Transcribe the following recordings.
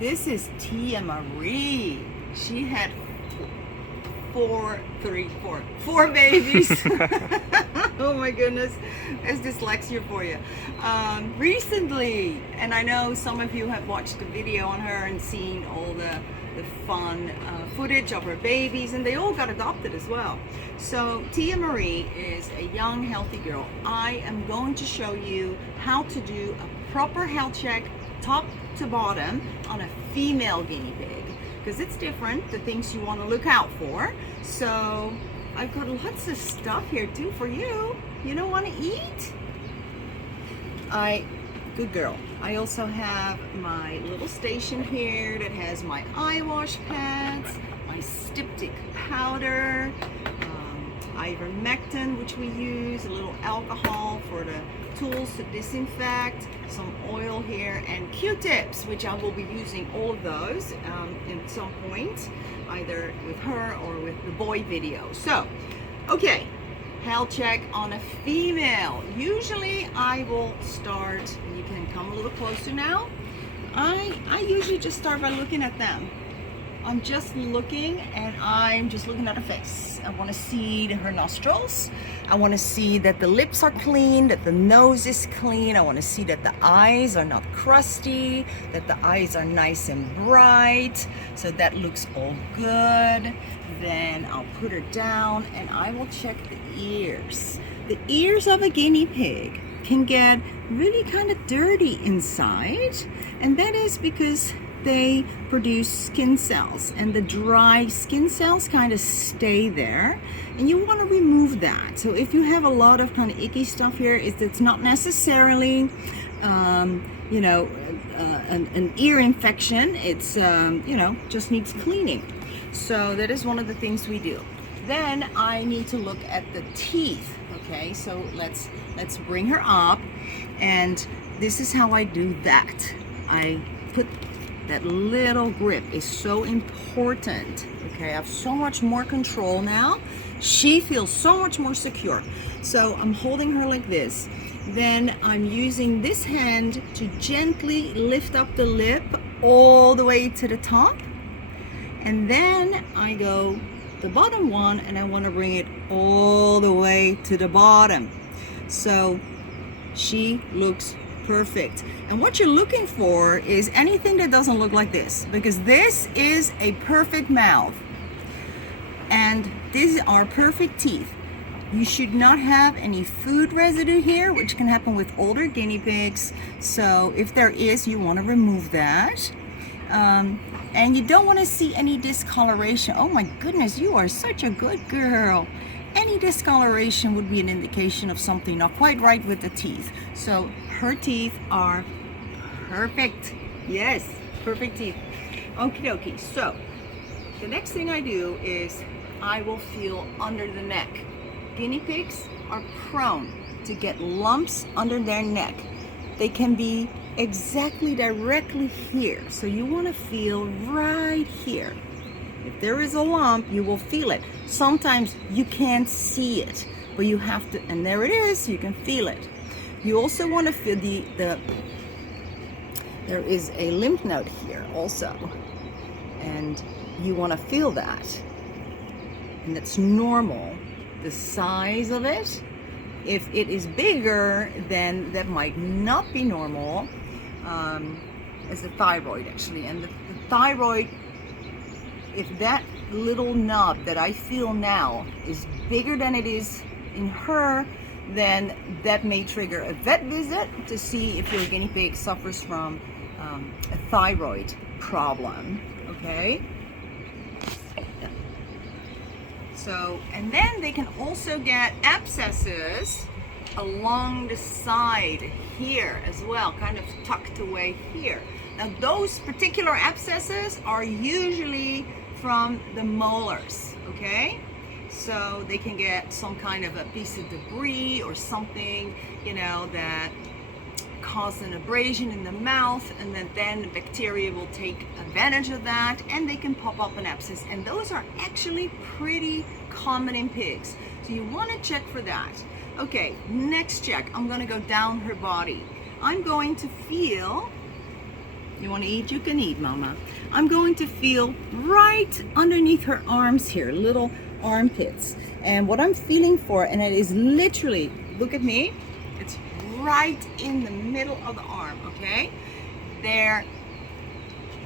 This is Tia Marie. She had four babies. Oh my goodness, there's dyslexia for you. Recently, and I know some of you have watched the video on her and seen all the fun footage of her babies, and they all got adopted as well. So Tia Marie is a young, healthy girl. I am going to show you how to do a proper health check, top to bottom, on a female guinea pig, because it's different, the things you want to look out for. So I've got lots of stuff here too for you. You don't want to eat? Good girl. I also have my little station here that has my eye wash pads, my styptic powder, ivermectin, which we use, a little alcohol for the tools to disinfect, some oil here, and Q-tips, which I will be using all of those at some point, either with her or with the boy video. So, okay, health check on a female. Usually I will start, you can come a little closer now. I usually just start by looking at them. I'm just looking, and I'm just looking at her face. I want to see her nostrils. I want to see that the lips are clean, that the nose is clean. I want to see that the eyes are not crusty, that the eyes are nice and bright. So that looks all good. Then I'll put her down and I will check the ears. The ears of a guinea pig can get really kind of dirty inside, and that is because they produce skin cells, and the dry skin cells kind of stay there, and you want to remove that. So if you have a lot of kind of icky stuff here, it's not necessarily you know, an ear infection. It's you know, just needs cleaning. So that is one of the things we do. Then I need to look at the teeth. Okay, so let's bring her up, and this is how I do that. I put that little grip is so important. Okay, I have so much more control now. She feels so much more secure. So I'm holding her like this. Then I'm using this hand to gently lift up the lip all the way to the top. And then I go the bottom one, and I want to bring it all the way to the bottom. So she looks perfect. And what you're looking for is anything that doesn't look like this, because this is a perfect mouth and these are perfect teeth. You should not have any food residue here, which can happen with older guinea pigs. So if there is, you want to remove that. And you don't want to see any discoloration. Oh my goodness, you are such a good girl. Any discoloration would be an indication of something not quite right with the teeth. So her teeth are perfect. Yes, perfect teeth. Okie dokie. So the next thing I do is I will feel under the neck. Guinea pigs are prone to get lumps under their neck. They can be exactly directly here. So you want to feel right here. If there is a lump, you will feel it. Sometimes you can't see it, but you have to, and there it is, you can feel it. You also want to feel there is a lymph node here also, and you want to feel that. And it's normal, the size of it. If it is bigger, then that might not be normal. As the thyroid actually, and the thyroid, if that little nub that I feel now is bigger than it is in her, then that may trigger a vet visit to see if your guinea pig suffers from a thyroid problem. Okay. So, and then they can also get abscesses along the side here as well, kind of tucked away here. Now those particular abscesses are usually from the molars, okay? So they can get some kind of a piece of debris or something, you know, that caused an abrasion in the mouth, and then the bacteria will take advantage of that, and they can pop up an abscess. And those are actually pretty common in pigs. So you want to check for that. Okay, next check, I'm going to go down her body. I'm going to feel You want to eat? You can eat, Mama. I'm going to feel right underneath her arms here, little armpits. And what I'm feeling for, and it is literally, look at me, it's right in the middle of the arm, okay? There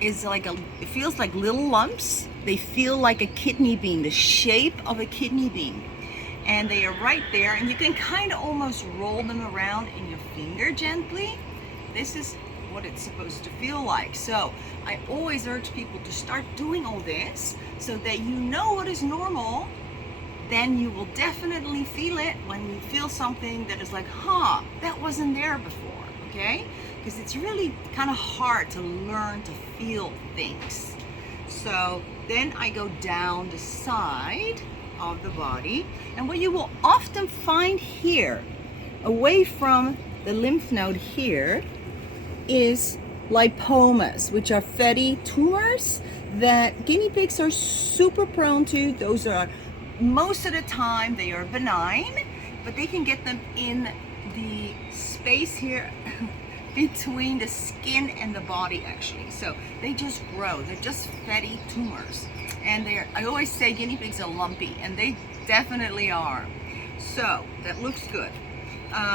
is like it feels like little lumps. They feel like a kidney bean, the shape of a kidney bean. And they are right there, and you can kind of almost roll them around in your finger gently. This is what it's supposed to feel like. So I always urge people to start doing all this so that you know what is normal. Then you will definitely feel it when you feel something that is like, huh, that wasn't there before, okay? Because it's really kind of hard to learn to feel things. So then I go down the side of the body, and what you will often find here, away from the lymph node here, is lipomas, which are fatty tumors that guinea pigs are super prone to. Those are, most of the time, they are benign, but they can get them in the space here between the skin and the body, actually. So they just grow. They're just fatty tumors. And I always say guinea pigs are lumpy, and they definitely are. So that looks good.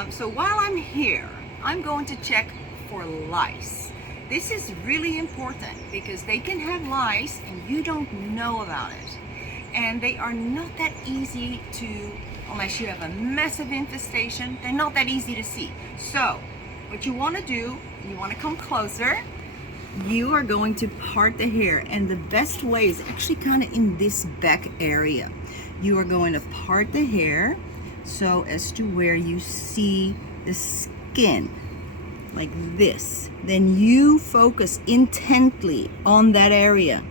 So while I'm here, I'm going to check for lice. This is really important because they can have lice and you don't know about it. And they are not that easy to, unless you have a massive infestation, they're not that easy to see. So what you want to do, you want to come closer. You are going to part the hair, and the best way is actually kind of in this back area. You are going to part the hair so as to where you see the skin, like this. Then you focus intently on that area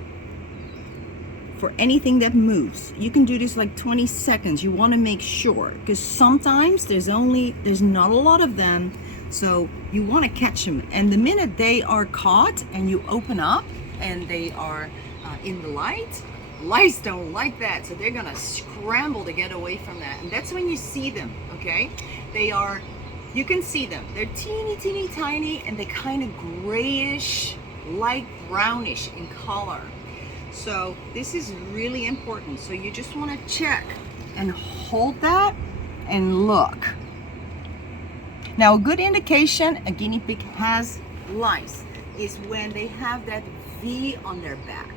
for anything that moves. You can do this like 20 seconds. You want to make sure, because sometimes there's not a lot of them. So you want to catch them, and the minute they are caught and you open up and they are in the light, lice don't like that, so they're gonna scramble to get away from that. And that's when you see them, okay? You can see them. They're teeny tiny, and they kind of grayish, light brownish in color. So this is really important. So you just want to check and hold that and look. Now, a good indication a guinea pig has lice is when they have that V on their back,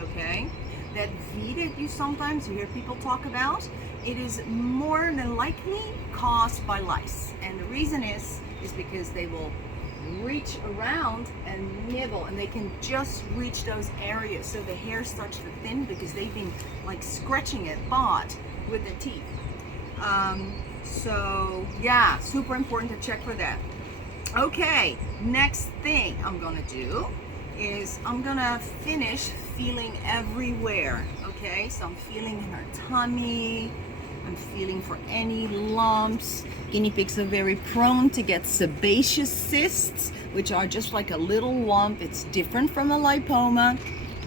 okay? That V that you sometimes hear people talk about, it is more than likely caused by lice. And the reason is because they will reach around and nibble, and they can just reach those areas. So the hair starts to thin because they've been like scratching it, but with their teeth. So yeah, super important to check for that. Okay, next thing I'm gonna do is I'm gonna finish feeling everywhere. Okay, so I'm feeling in her tummy, I'm feeling for any lumps. Guinea pigs are very prone to get sebaceous cysts, which are just like a little lump. It's different from a lipoma.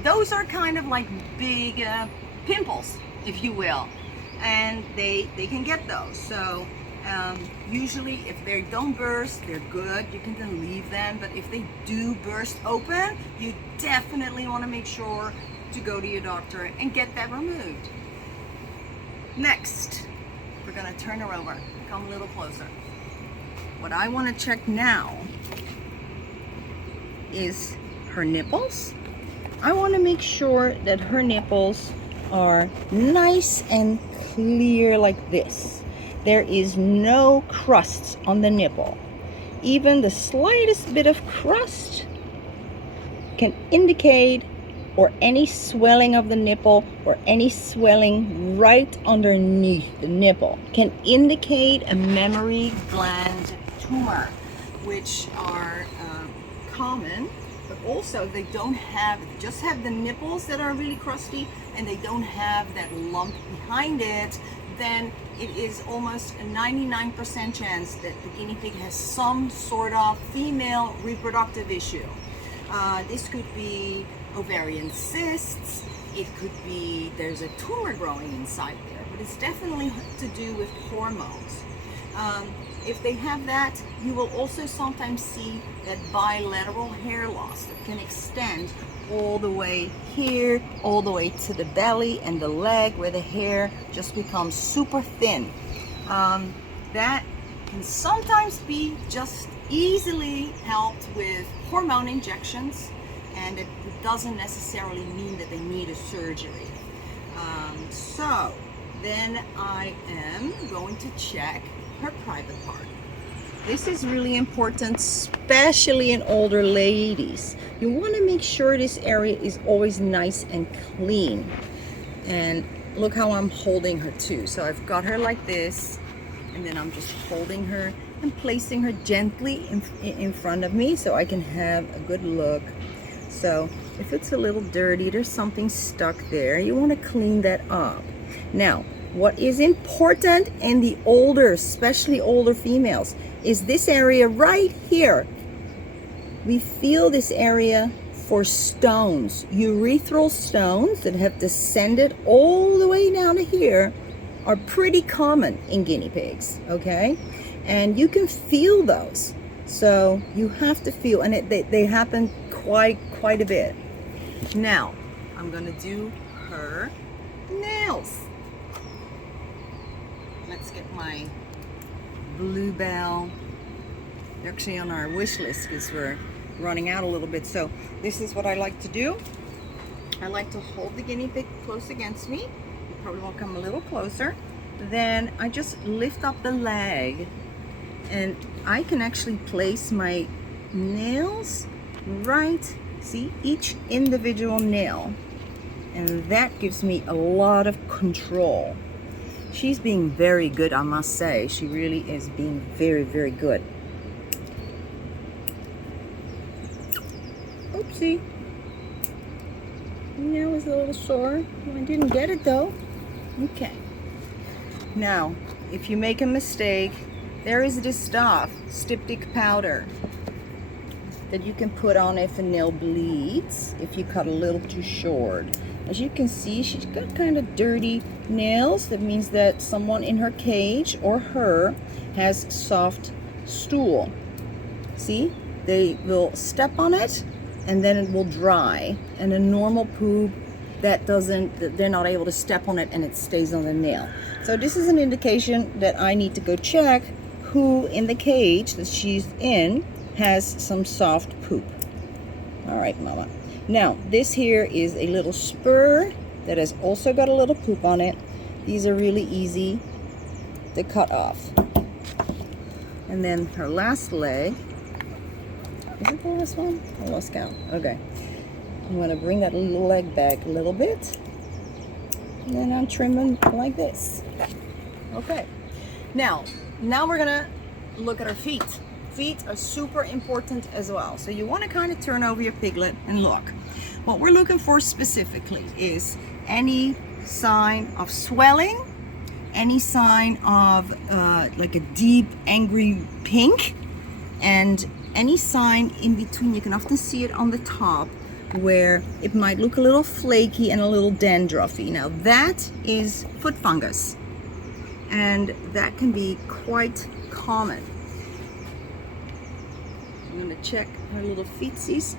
Those are kind of like big pimples, if you will. And they can get those. So usually if they don't burst, they're good. You can then leave them. But if they do burst open, you definitely want to make sure to go to your doctor and get that removed. Next, we're going to turn her over. Come a little closer. What I want to check now is her nipples. I want to make sure that her nipples are nice and clear like this. There is no crust on the nipple. Even the slightest bit of crust can indicate, or any swelling of the nipple or any swelling right underneath the nipple can indicate a mammary gland tumor, which are common. But also they don't have, just have the nipples that are really crusty and they don't have that lump behind it, then it is almost a 99% chance that the guinea pig has some sort of female reproductive issue. This could be ovarian cysts, it could be there's a tumor growing inside there, but it's definitely to do with hormones. If they have that, you will also sometimes see that bilateral hair loss that can extend all the way here, all the way to the belly and the leg, where the hair just becomes super thin. That can sometimes be just easily helped with hormone injections, and it doesn't necessarily mean that they need a surgery. So then I am going to check her private part. This is really important, especially in older ladies. You want to make sure this area is always nice and clean. And look how I'm holding her too. So I've got her like this, and then I'm just holding her and placing her gently in front of me so I can have a good look. So if it's a little dirty, there's something stuck there, you want to clean that up. Now, what is important in the older, especially older females, is this area right here. We feel this area for stones. Urethral stones that have descended all the way down to here are pretty common in guinea pigs, okay? And you can feel those. So you have to feel, and they happen quite a bit. Now, I'm gonna do her nails. Let's get my bluebell. They're actually on our wish list because we're running out a little bit. So this is what I like to do. I like to hold the guinea pig close against me. You probably want to come a little closer. Then I just lift up the leg, and I can actually place my nails right, see, each individual nail, and that gives me a lot of control. She's being very good, I must say. She really is being very good. Oopsie. Nail is a little sore. I didn't get it though. Okay. Now, if you make a mistake, there is this stuff, styptic powder, that you can put on if a nail bleeds, if you cut a little too short. As you can see, she's got kind of dirty nails. That means that someone in her cage or her has soft stool. See, they will step on it and then it will dry. And a normal poop, they're not able to step on it and it stays on the nail. So this is an indication that I need to go check who in the cage that she's in has some soft poop. All right, mama. Now, this here is a little spur that has also got a little poop on it. These are really easy to cut off. And then her last leg, is it the last one? I lost count. Okay. I'm going to bring that little leg back a little bit. And then I'm trimming like this. Okay. Now we're going to look at her feet. Feet are super important as well. So you want to kind of turn over your piglet and look. What we're looking for specifically is any sign of swelling, any sign of like a deep angry pink, and any sign in between. You can often see it on the top where it might look a little flaky and a little dandruffy. Now that is foot fungus, and that can be quite common. I'm going to check her little feetsies,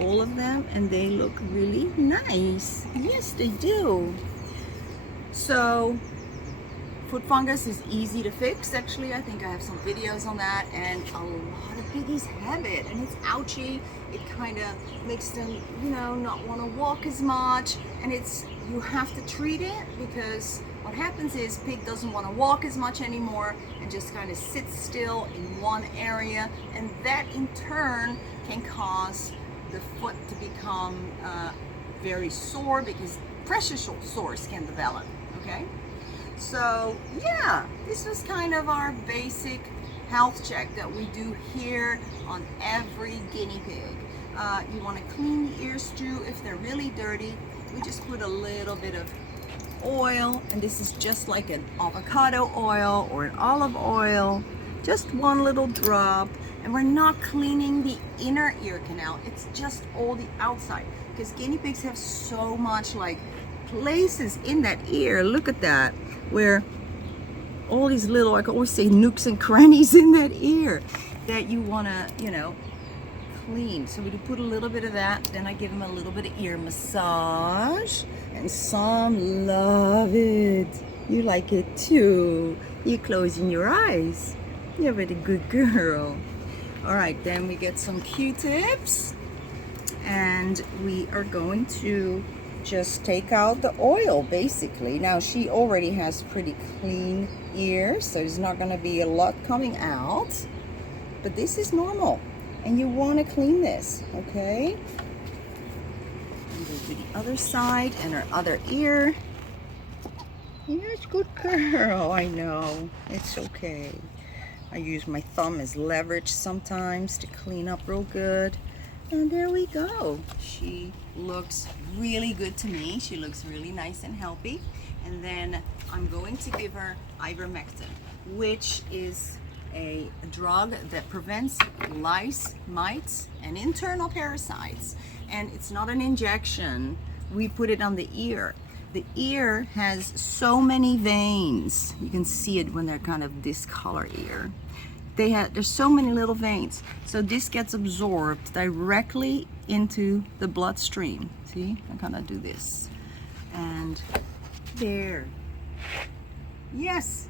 all of them, and they look really nice. Yes, they do. So foot fungus is easy to fix. Actually, I think I have some videos on that, and a lot of piggies have it, and it's ouchy. It kind of makes them, you know, not want to walk as much, and you have to treat it, because what happens is pig doesn't want to walk as much anymore and just kind of sits still in one area, and that in turn can cause the foot to become very sore, because pressure sores can develop. Okay, so yeah, this was kind of our basic health check that we do here on every guinea pig. You want to clean the ears too if they're really dirty. We just put a little bit of oil, and this is just like an avocado oil or an olive oil, just one little drop, and we're not cleaning the inner ear canal, it's just all the outside, because guinea pigs have so much like places in that ear, look at that, where all these little, I can always say, nooks and crannies in that ear that you want to, you know, clean. So we do put a little bit of that, then I give him a little bit of ear massage, and some love it. You like it too. You're closing your eyes. You're a very good girl. All right, then we get some Q-tips, and we are going to just take out the oil basically. Now she already has pretty clean ears, so there's not going to be a lot coming out, but this is normal and you want to clean this, okay? And go to the other side and her other ear. Yes, good girl. I know, it's okay. I use my thumb as leverage sometimes to clean up real good. And there we go. She looks really good to me. She looks really nice and healthy. And then I'm going to give her ivermectin, which is a drug that prevents lice, mites, and internal parasites. And it's not an injection. We put it on the ear. The ear has so many veins. You can see it when they're kind of this color ear. There's so many little veins. So this gets absorbed directly into the bloodstream. See, I kind of do this. And there. Yes.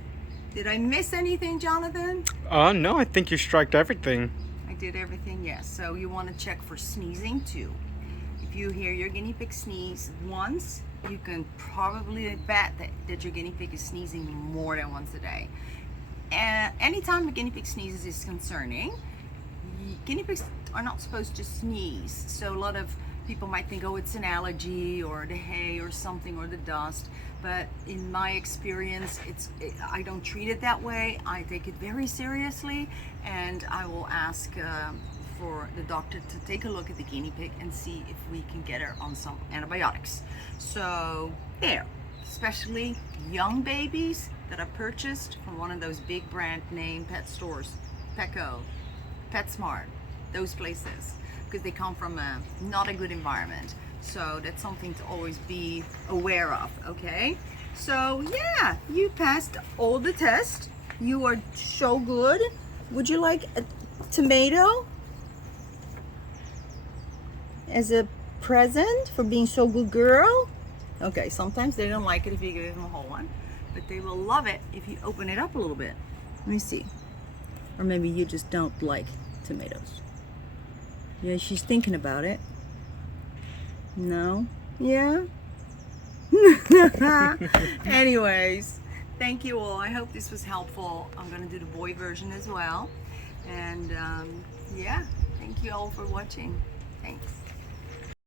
Did I miss anything, Jonathan? No, I think you striked everything. I did everything, yes. So you want to check for sneezing too. If you hear your guinea pig sneeze once, you can probably bet that your guinea pig is sneezing more than once a day. Anytime a guinea pig sneezes is concerning. Guinea pigs are not supposed to sneeze, so a lot of people might think, oh, it's an allergy or the hay or something or the dust, but in my experience, I don't treat it that way. I take it very seriously, and I will ask for the doctor to take a look at the guinea pig and see if we can get her on some antibiotics. So there, especially young babies that are purchased from one of those big brand name pet stores, Petco, PetSmart, those places, because they come from not a good environment. So that's something to always be aware of, okay? So yeah, you passed all the tests. You are so good. Would you like a tomato as a present for being so good girl? Okay, sometimes they don't like it if you give them a whole one, but they will love it if you open it up a little bit. Let me see. Or maybe you just don't like tomatoes. Yeah, she's thinking about it. No? Yeah? Anyways, thank you all. I hope this was helpful. I'm going to do the boy version as well. And yeah, thank you all for watching. Thanks.